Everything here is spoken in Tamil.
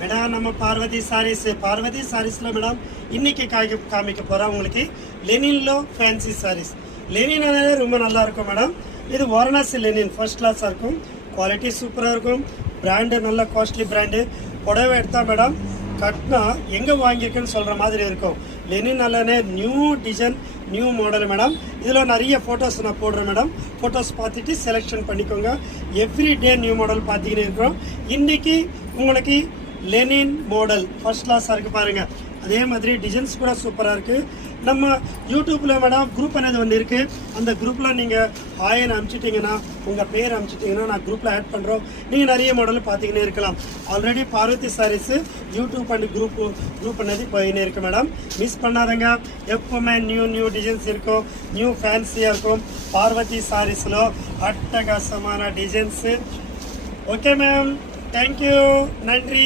மேடம் நம்ம பார்வதி சாரீஸ்ல மேடம் இன்னைக்கு காமிக்க போறோம் உங்களுக்கு லெனின்ல ஃபேன்சி சாரீஸ். லெனினாலே ரொம்ப நல்லா இருக்கும் மேடம். இது வாரணாசி லெனின் ஃபர்ஸ்ட் கிளாஸா இருக்கும். குவாலிட்டி சூப்பரா இருக்கும். பிராண்டு நல்ல காஸ்ட்லி பிராண்டு. புடவை எடுத்தா மேடம் கட்டினா எங்கே வாங்கியிருக்குன்னு சொல்கிற மாதிரி இருக்கும். லெனினாலே new design new model madam. இதில் நிறைய ஃபோட்டோஸ் நான் போடுறேன் மேடம். ஃபோட்டோஸ் பார்த்துட்டு செலெக்ஷன் பண்ணிக்கோங்க. எவ்ரி டே நியூ மாடல் பார்த்துக்கிட்டு இருக்கிறோம். இன்றைக்கி உங்களுக்கு லெனின் மாடல் ஃபர்ஸ்ட் கிளாஸாக இருக்குது பாருங்கள். அதே மாதிரி டிசைன்ஸ் கூட சூப்பராக இருக்குது. நம்ம யூடியூப்பில் மேடம் குரூப் అనేది ஒன்று இருக்குது. அந்த குரூப்பில் நீங்கள் ஹாய்னு அனுப்பிச்சிட்டிங்கன்னா உங்கள் பேர் அனுப்பிச்சிட்டிங்கன்னா நான் குரூப்பில் ஆட் பண்ணுறோம். நீங்கள் நிறைய மாடல் பார்த்துக்கினே இருக்கலாம். Already Parvathi saris YouTube and group అనేది போயினே இருக்குது மேடம். மிஸ் பண்ணாதங்க. எப்போவுமே நியூ டிசைன்ஸ் இருக்கும். நியூ ஃபேன்சியாக இருக்கும். பார்வதி சாரீஸில் அட்டகாசமான டிசைன்ஸு. ஓகே மேம், தேங்க்யூ, நன்றி.